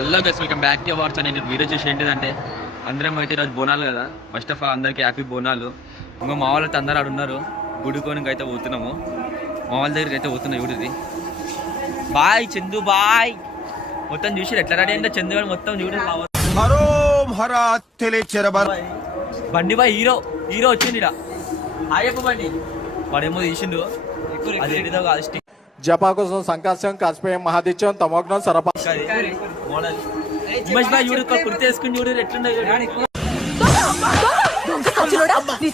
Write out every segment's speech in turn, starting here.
Hello guys, welcome back to our channel. Video చూసి ఏంటిదంటే అందరం అయితే ఈరోజు బోనాలు కదా. ఫస్ట్ ఆఫ్ ఆల్ అందరికీ హ్యాపీ బోనాలు. ఇంకా మా వాళ్ళతో అందరూ ఆడు ఉన్నారు. గుడికోనికి అయితే పోతున్నాము. మా వాళ్ళ దగ్గరికి అయితే పోతున్నాం. చూడది బాయ్ చందు బాయ్. మొత్తం చూసి ఎట్లా రెడీ అంటే చందు గారు మొత్తం చూడండి. బండి బాయ్ హీరో హీరో వచ్చింది ఇక్కడ. ఆయప్ప బండి వాడేమో తీసిండు. అదేంటిదో కాదు స్టిక్ జపాకుసం సంకాశం కాస్పేయం మహాదిత్యం తమోగ్నం సరప మోడల్ ఉమేష్ బాయ్ చూడు కుర్తి వేసుకుని చూడు ఎట్లుండే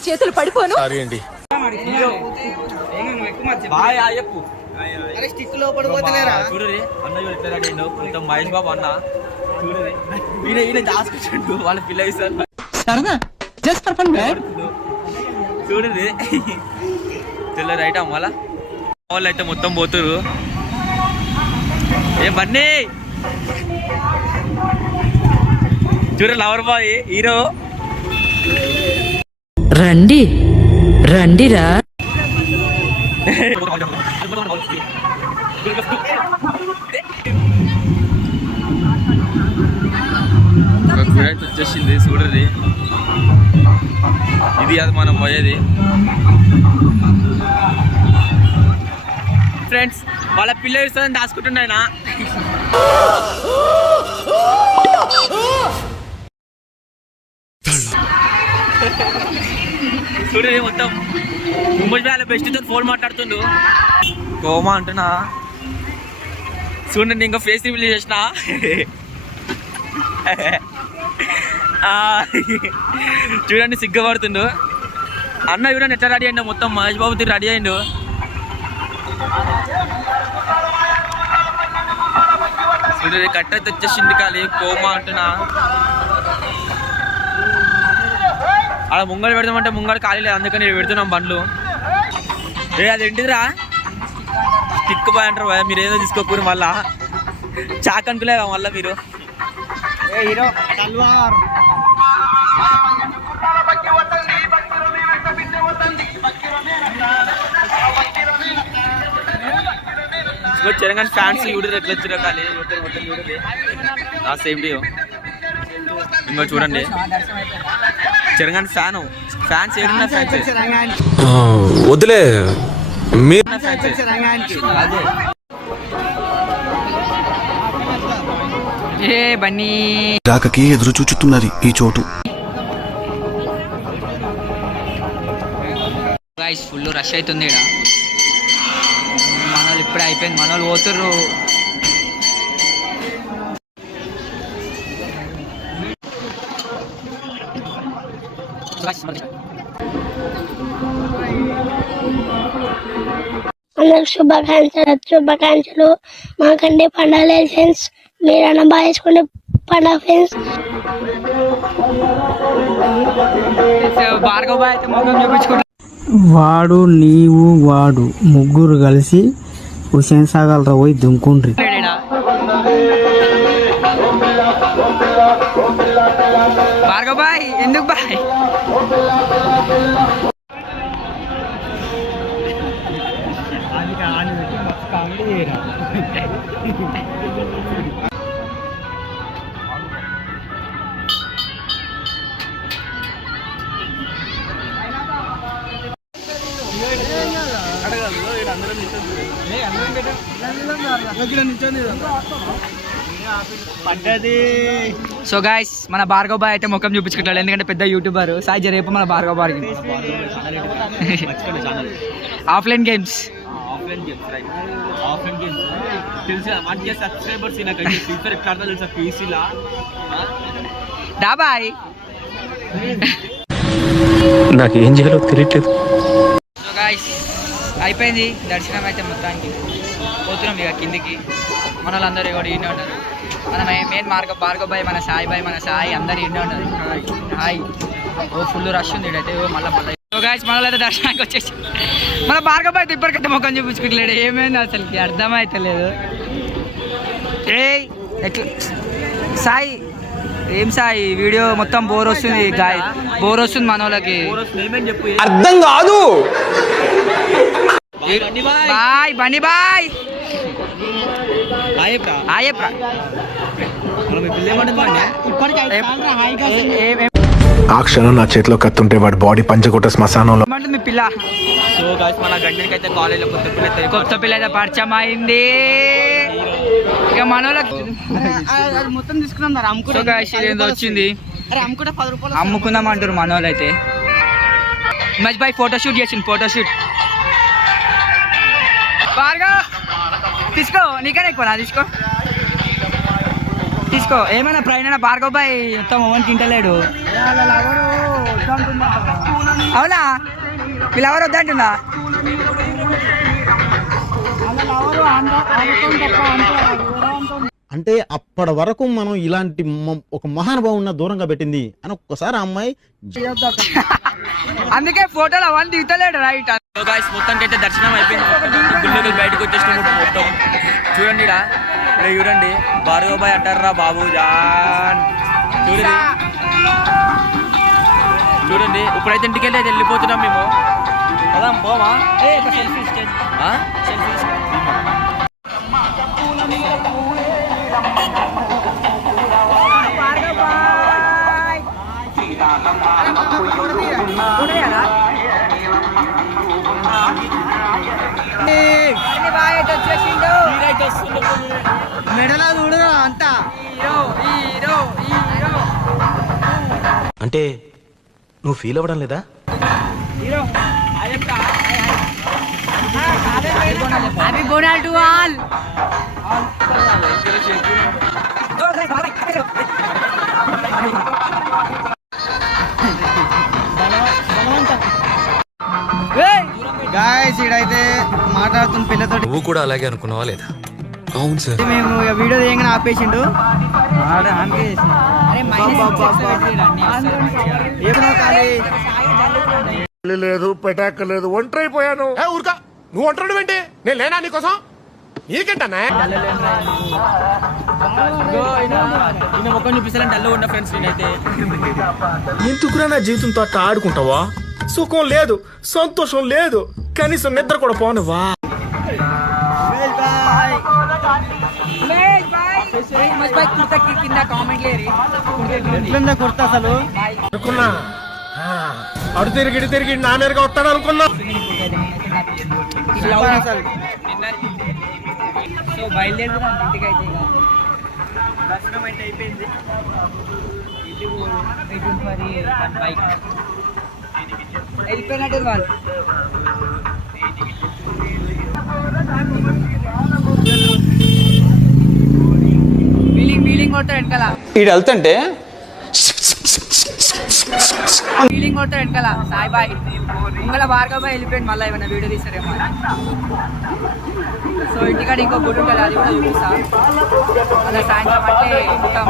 చేతులు పడిపోను. సారీ అండి. బాయ్ ఆయప్పు చూడరి అన్న చూడు ఎట్లా రెడీ అయ్యిండు. మొత్తం మహేష్ బాబు అన్న చూడరి. ఈయన దాచుకుంటుండు వాళ్ళ పిల్ల ఇస్తారు చూడరి తెల్ల రైట్ అమ్మాల వాళ్ళు అయితే మొత్తం పోతురు. ఏ బన్నీ చూడ లవర్ బాయ్ హీరో. రండి రండిరా. వచ్చేసింది చూడది. ఇది అది మనం పోయేది. ఫ్రెండ్స్ వాళ్ళ పిల్ల ఇస్తుందని దాచుకుంటున్నాయన. చూడండి మొత్తం ముంబై వాళ్ళ బెస్ట్ తో ఫోన్ మాట్లాడుతుండు. కోమా అంటున్నా చూడండి. ఇంకా ఫేస్ రివీల్ చేసిన చూడండి సిగ్గుపడుతుండు అన్న. చూడండి ఎట్లా రెడీ అయిండు. మొత్తం మహేష్ బాబు తీరు రెడీ అయిండు. చూడండి కట్టయితే వచ్చేసింది. ఖాళీ కోమా అంటున్నా. అలా ముంగడు పెడదామంటే ముంగడు ఖాళీ లేదు, అందుకని పెడుతున్నాం బండ్లు. అది ఏంటిదిరా స్టిక్ బాయ్ అంటారు. మీరు ఏదో తీసుకోకూరు మళ్ళా చాక్ అనుకోలేదా మళ్ళీ మీరు. హీరో తెలంగాణ ఫ్యాన్స్ చూడరు ఎట్లా వచ్చారో ఖాళీ చూడరు. సేమ్ డే ఇంకో చూడండి తెలంగాణ ఫ్యాన్స్ ఏడున్న ఫ్యాన్స్ వదిలే ఏ బన్నీ రాకకి ఎదురు చూచుతున్నది ఈ చోటు. గైస్ ఫుల్ రష్ అవుతుంది ఇక్కడ. మనోళ్ళు ఇప్పుడే అయిపోయింది. మనోళ్ళు పోతుర్రు. అందరికి శుభాకాంక్షలు. మాకంటే పండుగ ఫ్రెండ్స్. మీరన్నా బాగా వేసుకుంటే పండుగ ఫ్రెండ్స్. భార్గవ్ బాయ్ అయితే మొత్తం చూపించుకుంటారు. వాడు నీవు వాడు ముగ్గురు కలిసి హుసేన్ సాగర్ పోయి దుంకుండ్రి. భార్గవ్ బాయ్ ఎందుకు బాయ్ సో గైస్ మన భార్గవ్ బాయ్ అయితే ముఖం చూపించుకుంటాడు, ఎందుకంటే పెద్ద యూట్యూబర్. సాయి రేపు మన భార్గవ్ బాయ్ ఆఫ్లైన్ గేమ్స్ డాబాయ్ నాకు ఏం చేయాలో తెలియట్లేదు. సో గైస్ అయిపోయింది దర్శనం అయితే మొత్తానికి. పోతున్నాం ఇక కిందికి. మన వాళ్ళందరూ కూడా ఇండి ఉన్నారు. మన మెయిన్ భార్గవ్ బాయ్, మన సాయి అందరు ఇండి ఉన్నారు. హాయ్ ఓ ఫుల్ రష్ ఉంది ఇక్కడైతే మళ్ళీ. సో గైస్ మన వాళ్ళైతే దర్శనానికి వచ్చేసి మన భార్గవ్ బాయ్ ఇప్పటికైతే ముఖం చూపించుకోవట్లేడు. ఏమైంది అసలుకి అర్థమైతలేదు. ఎట్లా సాయి ఏం సాయి వీడియో మొత్తం బోర్ వస్తుంది. బోర్ వస్తుంది మన వాళ్ళకి. అర్థం కాదు. Bye Bunny bye. ఆయప్రా మీ పిల్ల ఏమంటుందండి? ఆ క్షణం నా చేతిలో కత్తుంటే వాడి బాడీ పంచకొట్ట శ్మశానంలో ఏమంటుంది మీ పిల్ల? సో గాయ్స్ మన గంటకి అయితే కాలేజ్లో కొత్త పిల్ల అయితే పరిచయం అయింది. ఇక మనోళ్ళకి మొత్తం తీసుకున్నాం సో guys, ఇదేందో వచ్చింది అమ్ముకుంటే 10 రూపాయలు అమ్ముకుందాం అంటారు మనోళ్ళు అయితే. మజ్ బాయ్ ఫోటోషూట్ చేసింది, ఫోటోషూట్. బాగా తీసుకో, నీకనే ఎక్కువ తీసుకో తీసుకో. ఏమైనా ప్రయాణ భార్గవ్ బాయ్ మొత్తం ఓన్ తింటలేడు. అవునా? వీళ్ళెవరు వద్దంటుందా? అంటే అప్పటి వరకు మనం ఇలాంటి ఒక మహానుభావున్న దూరంగా పెట్టింది అని ఒక్కసారి ఆ అమ్మాయి అందుకే ఫోటోలు అవన్నీ దిగుతలేడు రైట్. సో గాయ్స్ మొత్తానికి అయితే దర్శనం అయిపోయింది. గుళ్ళకి బయటకు వచ్చేసినాము మొత్తం. చూడండి ఇక్కడ చూడండి, భార్గవ్ బాయ్ అంటారా బాబు జాన్. చూడండి చూడండి, ఇప్పుడైతే ఇంటికి వెళ్ళి అయితే వెళ్ళిపోతున్నాం మేము. కదా పోమా? ఆ? మెడలో చూడు అంతా అంటే నువ్వు ఫీల్ అవ్వడం లేదా? Happy Bonalu to all. Guys ఇడైతే మాట్లాడుతున్న పిల్లతో నువ్వు కూడా అలాగే అనుకున్నావా లేదా? అవును సార్. మేము వీడియో తీయంగానే ఆపేసిండు. లేదు పెటాక లేదు, ఒంటరి అయిపోయాను. ఊరుకా, నువ్వు ఒంటరి ఏంటి? నేను లేనా నీకోసం? నీకేంటన్నా? ఈయన ముఖం చూపిస్తానంటే అల్లు ఉన్న ఫ్రెండ్స్ నేనైతే. ఎందుకురా నా జీవితంతో అట్లా ఆడుకుంటావా? సుఖం లేదు, సంతోషం లేదు, కనీసం నిద్ర కూడా పోనువా? కింద కామెంట్ ఎట్లుందా కొడతా అసలు అనుకున్నా, అడు తిరిగి నా మీదగా వస్తాడు అనుకున్నా. సో బయలుదేరుతున్నాం ఇంటికి అయితే. ఇక దర్శనం అయితే అయిపోయింది. బైక్ వెళ్ళిపోయినట్టు వాళ్ళు. ఫీలింగ్ కొడతాడు వెనకాల. ఈడు వెళ్తుంటే ఫీలింగ్ కొడతాడు వెనకాల సాయి బాయ్. ఇంకల భార్గవ్ బాయ్ వెళ్ళిపోయింది. మళ్ళీ ఏమైనా వీడియో తీస్తారేమో. సో ఇంటికాడ ఇంకో గుడి ఉంటుంది, అది కూడా చూపిస్తా. అలా సాయంత్రం అంటే మొత్తం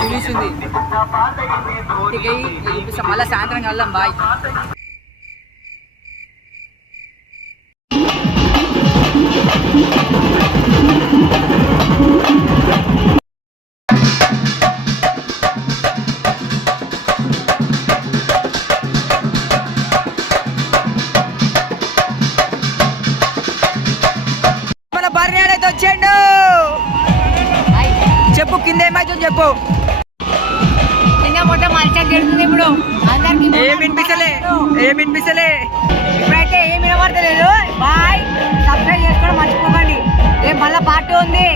జూలీస్ ఉంది. ఇంటికి చూపిస్తాం. మళ్ళీ సాయంత్రం వెళ్దాం. బాయ్. మన బర్రెడైతే వచ్చేయండు. చెప్పు కింద ఏమైతుంది చెప్పు. మొత్తం మంచిగా జరుగుతుంది ఇప్పుడు. అందరికి ఏం వినిపిస్తలే. ఇప్పుడైతే ఏమి వినబడతలేదు. బాయ్, సబ్స్క్రైబ్ చేసుకోవడం మర్చిపోకండి. రేపు మళ్ళీ పార్టీ ఉంది.